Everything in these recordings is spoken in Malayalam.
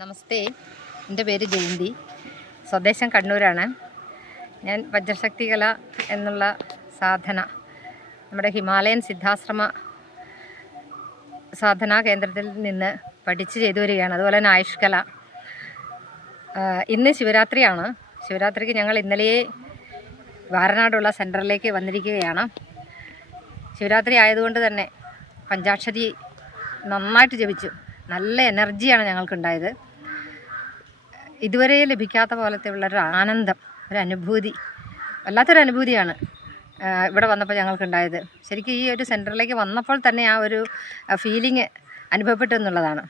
നമസ്തേ. എന്റെ പേര് ജയന്തി. സ്വദേശം കണ്ണൂരാണ്. ഞാൻ വജ്രശക്തി കല എന്നുള്ള സാധന നമ്മുടെ ഹിമാലയൻ സിദ്ധാശ്രമ സാധനാ കേന്ദ്രത്തിൽ നിന്ന് പഠിച്ച് ചെയ്തു വരികയാണ്. അതുപോലെ തന്നെ ആയുഷ്കല കല. ഇന്ന് ശിവരാത്രിയാണ്. ശിവരാത്രിക്ക് ഞങ്ങൾ ഇന്നലെ വാരനാടുള്ള സെന്ററിലേക്ക് വന്നിരിക്കുകയാണ്. ശിവരാത്രി ആയതുകൊണ്ട് തന്നെ പഞ്ചാക്ഷരി നന്നായിട്ട് ജപിച്ചു. നല്ല എനർജിയാണ് ഞങ്ങൾക്കുണ്ടായത്. ഇതുവരെ ലഭിക്കാത്ത പോലത്തെ ഉള്ളൊരു ആനന്ദം ഒരു അനുഭൂതി വല്ലാത്തൊരു അനുഭൂതിയാണ് ആ, ഇവിടെ വന്നപ്പോൾ ഞങ്ങൾക്കുണ്ടായത്. ശരിക്കും ഈ ഒരു സെന്ററിലേക്ക് വന്നപ്പോൾ തന്നെ ആ ഒരു ഫീലിംഗ് അനുഭവപ്പെട്ടു എന്നുള്ളതാണ്.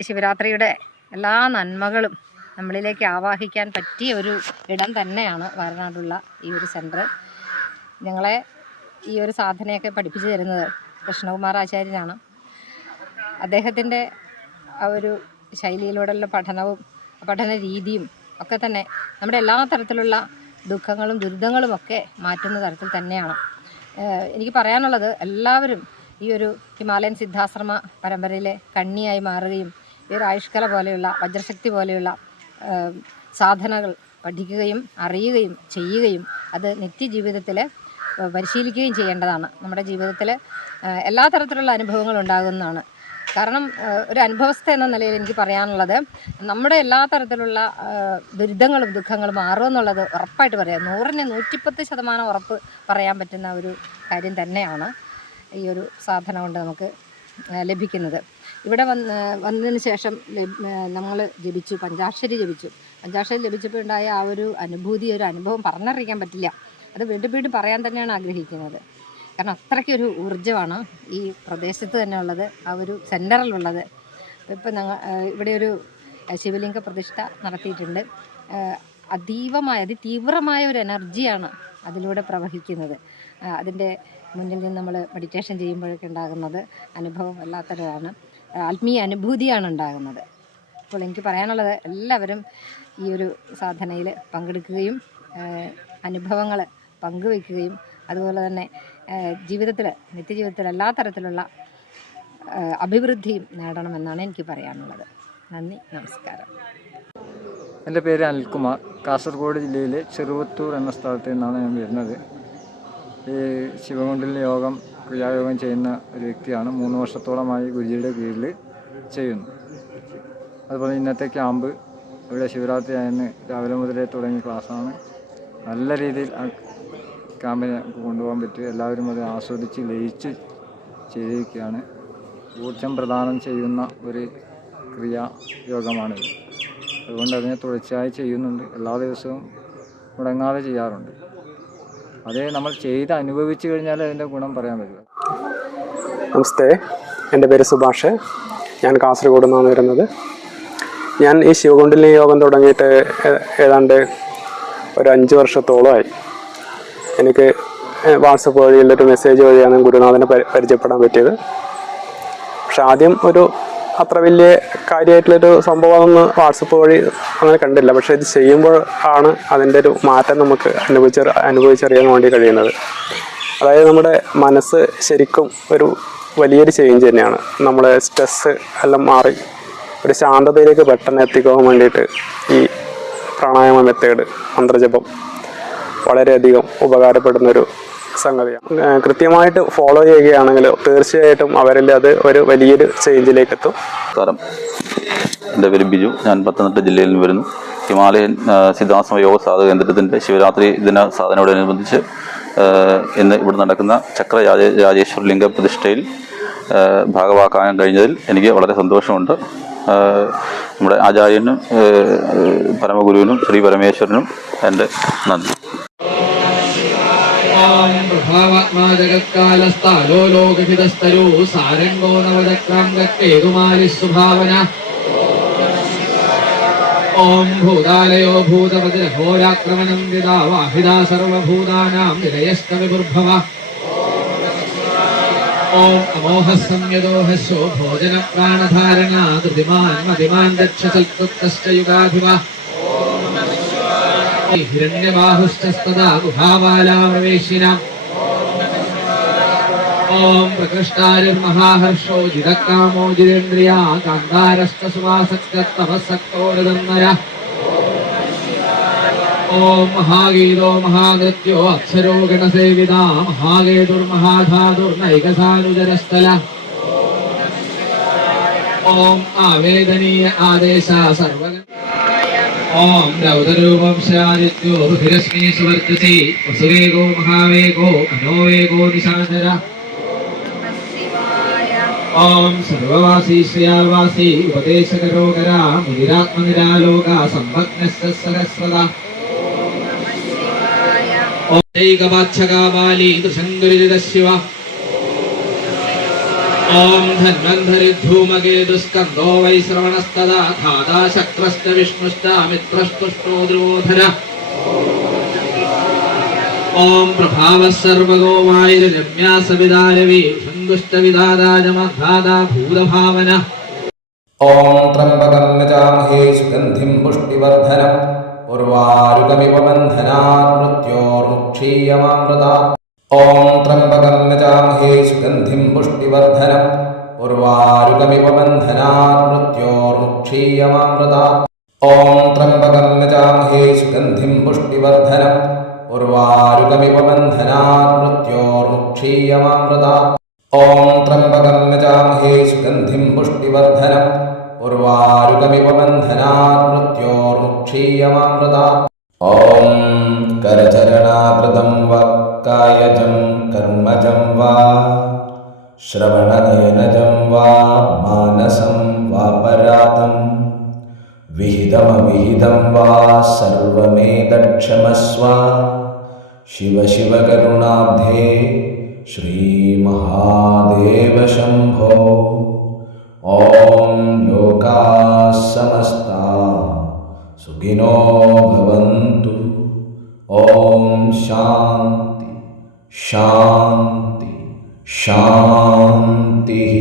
ശിവരാത്രിയുടെ എല്ലാ നന്മകളും നമ്മളിലേക്ക് ആവാഹിക്കാൻ പറ്റിയ ഒരു ഇടം തന്നെയാണ് വയനാടുള്ള ഈ ഒരു സെന്റർ. ഞങ്ങളെ ഈ ഒരു സാധനയൊക്കെ പഠിപ്പിച്ചു തരുന്നത് കൃഷ്ണകുമാർ ആചാര്യനാണ് അദ്ദേഹത്തിന്റെ ആ ഒരു ശൈലിയിലൂടെയുള്ള പഠനവും പഠന രീതിയും ഒക്കെ തന്നെ നമ്മുടെ എല്ലാ തരത്തിലുള്ള ദുഃഖങ്ങളും ദുരിതങ്ങളും ഒക്കെ മാറ്റുന്ന തരത്തിൽ തന്നെയാണ്. എനിക്ക് പറയാനുള്ളത് എല്ലാവരും ഈ ഒരു ഹിമാലയൻ സിദ്ധാശ്രമ പരമ്പരയിലെ കണ്ണിയായി മാറുകയും ഈ ഒരു ആയുഷ്കല പോലെയുള്ള വജ്രശക്തി പോലെയുള്ള സാധനകൾ പഠിക്കുകയും അറിയുകയും ചെയ്യുകയും അത് നിത്യജീവിതത്തിൽ പരിശീലിക്കുകയും ചെയ്യേണ്ടതാണ്. നമ്മുടെ ജീവിതത്തിൽ എല്ലാ തരത്തിലുള്ള അനുഭവങ്ങൾ ഉണ്ടാകുന്നതാണ്. കാരണം ഒരു അനുഭവസ്ഥ എന്ന നിലയിൽ എനിക്ക് പറയാനുള്ളത് നമ്മുടെ എല്ലാ തരത്തിലുള്ള ദുരിതങ്ങളും ദുഃഖങ്ങളും മാറുമെന്നുള്ളത് ഉറപ്പായിട്ട് പറയാം. നൂറിന് നൂറ്റിപ്പത്ത് ശതമാനം ഉറപ്പ് പറയാൻ പറ്റുന്ന ഒരു കാര്യം തന്നെയാണ് ഈ ഒരു സാധനം കൊണ്ട് നമുക്ക് ലഭിക്കുന്നത്. ഇവിടെ വന്ന് വന്നതിന് ശേഷം നമ്മൾ ജപിച്ചു പഞ്ചാക്ഷരി ജപിച്ചു. പഞ്ചാക്ഷരി ലഭിച്ചപ്പോൾ ഉണ്ടായ ആ ഒരു അനുഭൂതി ഒരു അനുഭവം പറഞ്ഞറിയിക്കാൻ പറ്റില്ല. അത് വീണ്ടും വീണ്ടും പറയാൻ തന്നെയാണ് ആഗ്രഹിക്കുന്നത്. കാരണം അത്രയ്ക്കൊരു ഊർജമാണ് ഈ പ്രദേശത്ത് തന്നെ ഉള്ളത് ആ ഒരു സെന്ററിലുള്ളത് ഇപ്പം ഞങ്ങൾ ഇവിടെ ഒരു ശിവലിംഗ പ്രതിഷ്ഠ നടത്തിയിട്ടുണ്ട്. അതീവമായ അതിതീവ്രമായ ഒരു എനർജിയാണ് അതിലൂടെ പ്രവഹിക്കുന്നത്. അതിന്റെ മുന്നിൽ നിന്ന് നമ്മൾ മെഡിറ്റേഷൻ ചെയ്യുമ്പോഴൊക്കെ ഉണ്ടാകുന്നത് അനുഭവം വല്ലാത്തൊരാണ് ആത്മീയ അനുഭൂതിയാണ് ഉണ്ടാകുന്നത്. അപ്പോൾ എനിക്ക് പറയാനുള്ളത് എല്ലാവരും ഈ ഒരു സാധനയിൽ പങ്കെടുക്കുകയും അനുഭവങ്ങൾ പങ്കുവയ്ക്കുകയും അതുപോലെ തന്നെ ജീവിതത്തിൽ നിത്യജീവിതത്തിൽ എല്ലാ തരത്തിലുള്ള അഭിവൃദ്ധിയും നേടണമെന്നാണ് എനിക്ക് പറയാനുള്ളത്. നന്ദി നമസ്കാരം. എന്റെ പേര് അനിൽകുമാർ. കാസർഗോഡ് ജില്ലയിലെ ചെറുവത്തൂർ എന്ന സ്ഥലത്ത് നിന്നാണ് ഞാൻ വരുന്നത്. ഈ ശിവകുണ്ടിൽ യോഗം ക്രിയായോഗം ചെയ്യുന്ന ഒരു വ്യക്തിയാണ്. മൂന്ന് വർഷത്തോളമായി ഗുരുജിയുടെ കീഴിൽ ചെയ്യുന്നു. അതുപോലെ ഇന്നത്തെ ക്യാമ്പ് ഇവിടെ ശിവരാത്രി ആയെന്ന് രാവിലെ മുതലേ തുടങ്ങിയ ക്ലാസ്സാണ്. നല്ല രീതിയിൽ ക്യാമ്പിനെ കൊണ്ടുപോകാൻ പറ്റി എല്ലാവരും അത് ആസ്വദിച്ച് ലയിച്ച് ചെയ്യുകയാണ് ഊർജം പ്രദാനം ചെയ്യുന്ന ഒരു ക്രിയാ യോഗമാണിത് അതുകൊണ്ട് അതിനെ തുടർച്ചയായി ചെയ്യുന്നുണ്ട്. എല്ലാ ദിവസവും മുടങ്ങാതെ ചെയ്യാറുണ്ട്. അതേ നമ്മൾ ചെയ്ത് അനുഭവിച്ചു കഴിഞ്ഞാൽ അതിന്റെ ഗുണം പറയാൻ പറ്റില്ല നമസ്തേ. എന്റെ പേര് സുഭാഷ്. ഞാൻ കാസർഗോഡ് നിന്നാണ് വരുന്നത്. ഞാൻ ഈ ശിവകുണ്ടലിനി യോഗം തുടങ്ങിയിട്ട് ഏതാണ്ട് ഒരു അഞ്ച് വർഷത്തോളമായി. എനിക്ക് വാട്സപ്പ് വഴിയുള്ള ഒരു മെസ്സേജ് വഴിയാണ് ഗുരുനാഥനെ പരിചയപ്പെടാൻ പറ്റിയത്. പക്ഷെ ആദ്യം ഒരു അത്ര വലിയ കാര്യമായിട്ടുള്ളൊരു സംഭവമൊന്നും വാട്സപ്പ് വഴി അങ്ങനെ കണ്ടില്ല. പക്ഷെ ഇത് ചെയ്യുമ്പോൾ ആണ് അതിന്റെ ഒരു മാറ്റം നമുക്ക് അനുഭവിച്ച അനുഭവിച്ചറിയാൻ വേണ്ടി കഴിയുന്നത്. അതായത് നമ്മുടെ മനസ്സ് ശരിക്കും ഒരു വലിയൊരു ചേഞ്ച് തന്നെയാണ്. നമ്മുടെ സ്ട്രെസ്സ് എല്ലാം മാറി ഒരു ശാന്തതയിലേക്ക് പെട്ടെന്ന് എത്തിക്കാൻ വേണ്ടിയിട്ട് ഈ പ്രാണായാമ മെത്തേഡ് മന്ത്രജപം വളരെയധികം ഉപകാരപ്പെടുന്നൊരു സംഗതിയാണ്. കൃത്യമായിട്ട് ഫോളോ ചെയ്യുകയാണെങ്കിൽ തീർച്ചയായിട്ടും അവരിൽ അത് ഒരു വലിയൊരു ചേഞ്ചിലേക്ക് എത്തും നമസ്കാരം. എന്റെ പേര് ബിജു. ഞാൻ പത്തനംതിട്ട ജില്ലയിൽ നിന്ന് വരുന്നു. ഹിമാലയൻ സിദ്ധാസമ യോഗ സാധക കേന്ദ്രത്തിന്റെ ശിവരാത്രി ദിന സാധനയോടനുബന്ധിച്ച് ഇന്ന് ഇവിടെ നടക്കുന്ന ചക്ര രാജ രാജേശ്വര ലിംഗ പ്രതിഷ്ഠയിൽ ഭാഗമാക്കാൻ കഴിഞ്ഞതിൽ എനിക്ക് വളരെ സന്തോഷമുണ്ട്. നമ്മുടെ ആചാര്യനും പരമഗുരുവിനും ശ്രീ പരമേശ്വരനും എന്റെ നന്ദി. ജഗത്കാലസ്ഥാലോ ലോകഹിതസ്ഥരോ സാരംഗോ നവചക്രം ഗത്തേതുമാലി സുഭാവന. ഓം ഭൂതാലയോ ഭൂതവജ്രഘോരാക്രമണം വിദാ വാഹിദാ സർവഭൂതാനാം നിലയസ്ത വിഭുർഭവ ഓം അമോഹ സംയതോഹശോ ഭോജന പ്രാണധാരണ ധൃതിമാൻ മതിമാൻ ദക്ഷസൽകൃപ്തശ്ച യുഗാധിപ. ഹിരണ്യബാഹുശ്ചസ്തദാ ഗുഹാവാലാപ്രവേശിനാം ഓം പ്രകൃഷ്ടാരിർമഹാഹർഷോ ജിതക്കാമോ ജിതേന്ദ്രിയ കാന്താരഷ്ടസുവാസക്തപസക്തോരതന്നര ഓം മഹാഗീതോ മഹാനൃത്യോ അക്ഷരോ ഗണസേവിത മഹാഗേതുർമഹാധാതുർനൈകസാനുജരസ്ഥല ഓം ആവേദനീയ ആദേശ സർവഗ ഓം ॐ रौदरोवंशादित्योभिरस्मे सुवर्तसे वसुवेगो महावेगो मनोवेगो निशाचर ॐ सर्ववासी श्रेयावासी उपदेशकरोगरा मुनिरात्मनिरालोका सम्भग्नस्य सरस्वदा ॐ नैकवाच्छका बाली तृशङ्गरिदशिवा ॐ धन्वन्धरिद्धूमगे दुष्कर्दो वै श्रवणस्तदा धाता शक्रश्च विष्णुश्च मित्रस्तुष्टोद्रोधनः ॐ प्रभावः सर्वगोमायिरजम्यासविदारवीषन्दुश्च विदादाजमधादा भूतभावनः ॐ त्र्यम्बकं यजामहे सुगन्धिं पुष्टिवर्धनम् उर्वारुकमिव बन्धनात् मृत्योर्मुक्षीयमामृता ॐ त्र्यम्बकं यजामहे सुगन्धिं पुष्टिवर्धनम् उर्वारुकमिव बन्धनात् मृत्योर्मुक्षीयमामृतात् ॐ त्र्यम्बकं यजामहे सुगन्धिं पुष्टिवर्धनम् उर्वारुकमिव बन्धनात् मृत्योर्मुक्षीयमामृतात् ॐ त्र्यम्बकं यजामहे सुगन्धिं पुष्टिवर्धनम् उर्वारुकमिव बन्धनात् मृत्योर्मुक्षीयमामृतात् ॐ करचरणाकृतं वा कायजं कर्मजं वा, श्रवणनयनजं वा, मानसं वापरातं विहितमविहितं वा, सर्वमेतत्क्षमस्व। शिव शिव करुणाब्धे, श्रीमहादेव शम्भो। ॐ लोकाः समस्ता सुखिनो भवन्तु। ॐ शान्ति। शांति शांति।